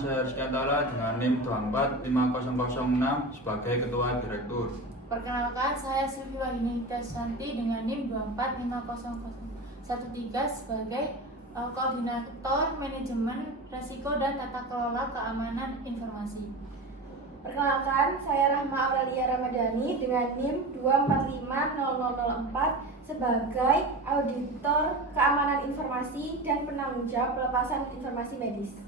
saya Rizky Antara dengan NIM 2450006 sebagai Ketua Direktur. Perkenalkan, saya Sylvie Wahyunita Santi dengan NIM 2450013 sebagai Koordinator Manajemen Resiko dan Tata Kelola Keamanan Informasi. Perkenalkan, saya Rahma Aurelia Ramadhani dengan NIM 2450004 sebagai Auditor Keamanan Informasi dan Penanggung Jawab Pelepasan Informasi Medis.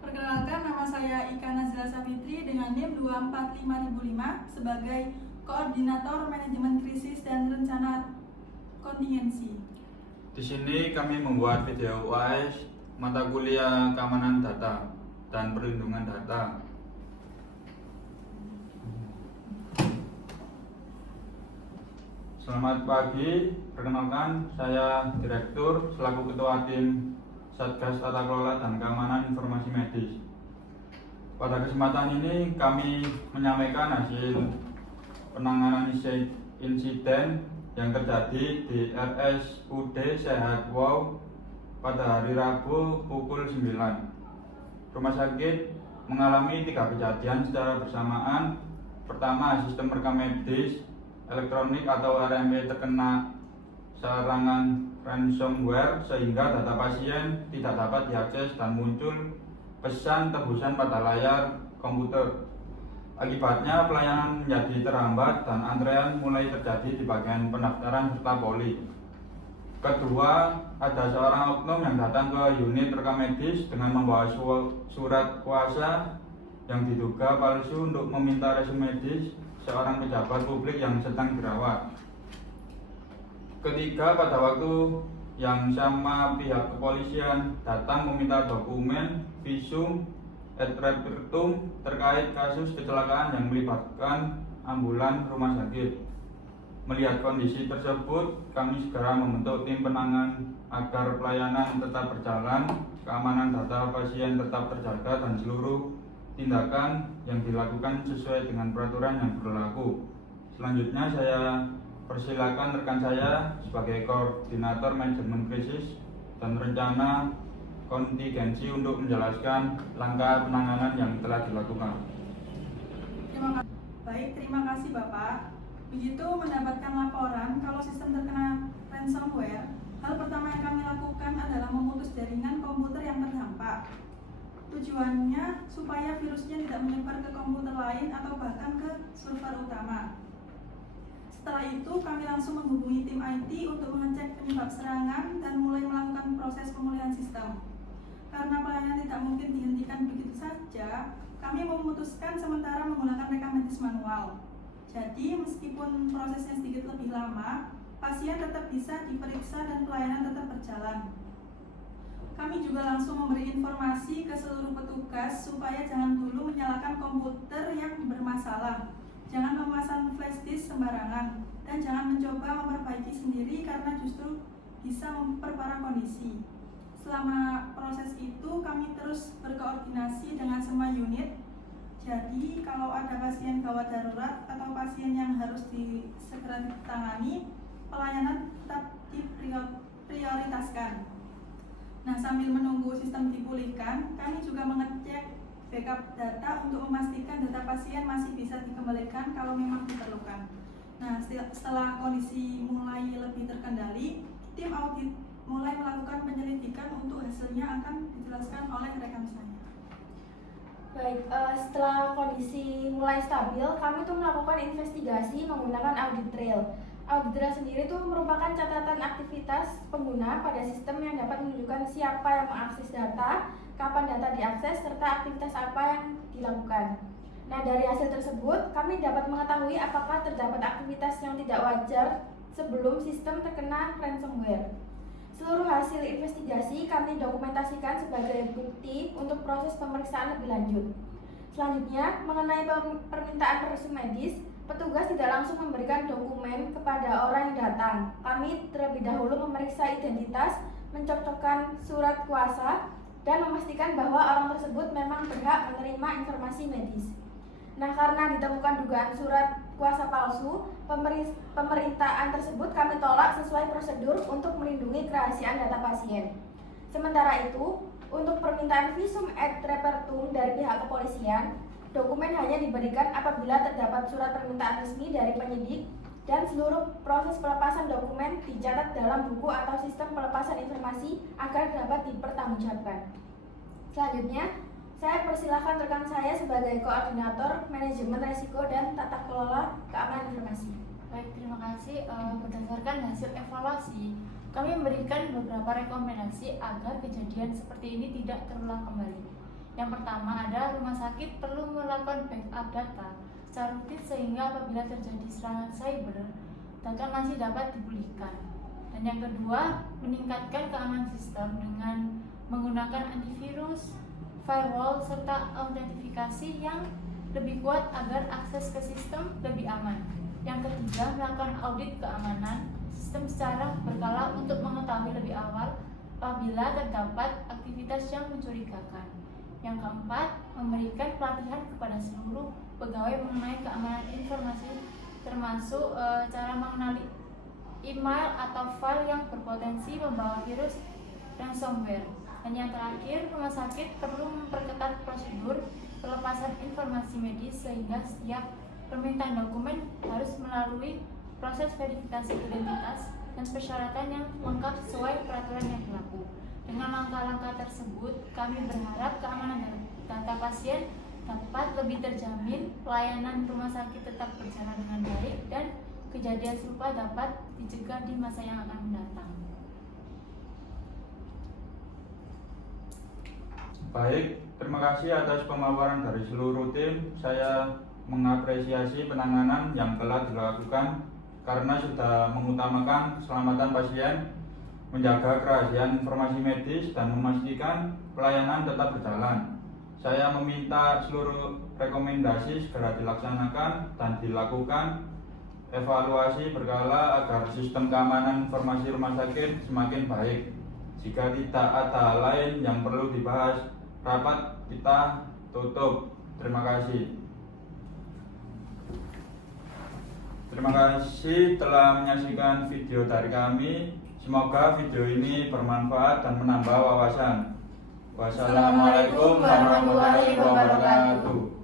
Perkenalkan, nama saya Ika Nazila Safitri dengan NIM 245.005 sebagai Koordinator Manajemen Krisis dan Rencana Kontingensi. Di sini kami membuat video UAS mata kuliah keamanan data dan perlindungan data. Selamat pagi, perkenalkan saya Direktur selaku Ketua Tim Satgas Tata Kelola dan Keamanan Informasi Medis. Pada kesempatan ini kami menyampaikan hasil penanganan insiden yang terjadi di RSUD Sehat Wow pada hari Rabu pukul 9. Rumah sakit mengalami 3 kejadian secara bersamaan. Pertama, sistem rekam medis elektronik atau RME terkena serangan ransomware sehingga data pasien tidak dapat diakses dan muncul pesan tebusan pada layar komputer. Akibatnya pelayanan menjadi terhambat dan antrean mulai terjadi di bagian pendaftaran serta poli. Kedua, ada seorang oknum yang datang ke unit rekam medis dengan membawa surat kuasa yang diduga palsu untuk meminta resume medis seorang pejabat publik yang sedang dirawat. Ketiga, pada waktu yang sama pihak kepolisian datang meminta dokumen, visum, et repertum terkait kasus kecelakaan yang melibatkan ambulan rumah sakit. Melihat kondisi tersebut, kami segera membentuk tim penanganan agar pelayanan tetap berjalan, keamanan data pasien tetap terjaga dan seluruh tindakan yang dilakukan sesuai dengan peraturan yang berlaku. Selanjutnya saya persilakan rekan saya sebagai Koordinator Manajemen Krisis dan Rencana Kontingensi untuk menjelaskan langkah penanganan yang telah dilakukan. Terima kasih Bapak. Begitu mendapatkan laporan kalau sistem terkena ransomware, hal pertama yang kami lakukan adalah memutus jaringan komputer yang terdampak. Tujuannya supaya virusnya tidak menyebar ke komputer lain atau bahkan ke server utama. Setelah itu kami langsung menghubungi tim IT untuk mengecek penyebab serangan dan mulai melakukan proses pemulihan sistem. Karena pelayanan tidak mungkin dihentikan begitu saja, kami memutuskan sementara menggunakan rekam medis manual. Jadi meskipun prosesnya sedikit lebih lama, pasien tetap bisa diperiksa dan pelayanan tetap berjalan. Kami juga langsung memberi informasi ke seluruh petugas supaya jangan dulu menyalakan komputer yang bermasalah, jangan memasang flash disk sembarangan, dan jangan mencoba memperbaiki sendiri karena justru bisa memperparah kondisi. Selama proses itu kami terus berkoordinasi dengan semua unit. Jadi kalau ada pasien gawat darurat atau pasien yang harus segera ditangani, pelayanan tetap diprioritaskan. Nah, sambil menunggu sistem dipulihkan, kami juga mengecek backup data untuk memastikan data pasien masih bisa dikembalikan kalau memang diperlukan. Nah, setelah kondisi mulai lebih terkendali, tim audit mulai melakukan penyelidikan untuk hasilnya akan dijelaskan oleh rekan saya. Baik, setelah kondisi mulai stabil, kami tuh melakukan investigasi menggunakan audit trail. Audit trail sendiri itu merupakan catatan aktivitas pengguna pada sistem yang dapat menunjukkan siapa yang mengakses data, kapan data diakses, serta aktivitas apa yang dilakukan. Nah, dari hasil tersebut, kami dapat mengetahui apakah terdapat aktivitas yang tidak wajar sebelum sistem terkena ransomware. Seluruh hasil investigasi kami dokumentasikan sebagai bukti untuk proses pemeriksaan lebih lanjut. Selanjutnya, mengenai permintaan resume medis, petugas tidak langsung memberikan dokumen kepada orang yang datang. Kami terlebih dahulu memeriksa identitas, mencocokkan surat kuasa, dan memastikan bahwa orang tersebut memang berhak menerima informasi medis. Nah, karena ditemukan dugaan surat kuasa palsu, pemerintahan tersebut kami tolak sesuai prosedur untuk melindungi kerahasiaan data pasien. Sementara itu, Untuk permintaan visum et repertum dari pihak kepolisian, dokumen hanya diberikan apabila terdapat surat permintaan resmi dari penyidik dan seluruh proses pelepasan dokumen dicatat dalam buku atau sistem pelepasan informasi agar dapat dipertanggungjawabkan. Selanjutnya, saya persilahkan rekan saya sebagai koordinator manajemen risiko dan tata kelola keamanan informasi. Baik, terima kasih. Berdasarkan hasil evaluasi, kami memberikan beberapa rekomendasi agar kejadian seperti ini tidak terulang kembali. Yang pertama ada rumah sakit perlu melakukan backup data secara rutin sehingga apabila terjadi serangan cyber, data masih dapat dipulihkan. Dan yang kedua, meningkatkan keamanan sistem dengan menggunakan antivirus, firewall, serta autentifikasi yang lebih kuat agar akses ke sistem lebih aman. Yang ketiga, melakukan audit keamanan sistem secara berkala untuk mengetahui lebih awal apabila terdapat aktivitas yang mencurigakan. Yang keempat, memberikan pelatihan kepada seluruh pegawai mengenai keamanan informasi termasuk cara mengenali email atau file yang berpotensi membawa virus ransomware. Dan yang terakhir, rumah sakit perlu memperketat prosedur pelepasan informasi medis sehingga setiap permintaan dokumen harus melalui proses verifikasi identitas dan persyaratan yang lengkap sesuai peraturan yang berlaku. Dengan langkah-langkah tersebut, kami berharap keamanan data pasien dapat lebih terjamin, pelayanan rumah sakit tetap berjalan dengan baik, dan kejadian serupa dapat dicegah di masa yang akan mendatang. Baik, terima kasih atas pemaparan dari seluruh tim. Saya mengapresiasi penanganan yang telah dilakukan karena sudah mengutamakan keselamatan pasien, menjaga kerahasiaan informasi medis, dan memastikan pelayanan tetap berjalan. Saya meminta seluruh rekomendasi segera dilaksanakan dan dilakukan evaluasi berkala agar sistem keamanan informasi rumah sakit semakin baik. Jika tidak ada lain yang perlu dibahas, rapat kita tutup. Terima kasih. Terima kasih telah menyaksikan video dari kami. Semoga video ini bermanfaat dan menambah wawasan. Wassalamualaikum warahmatullahi wabarakatuh.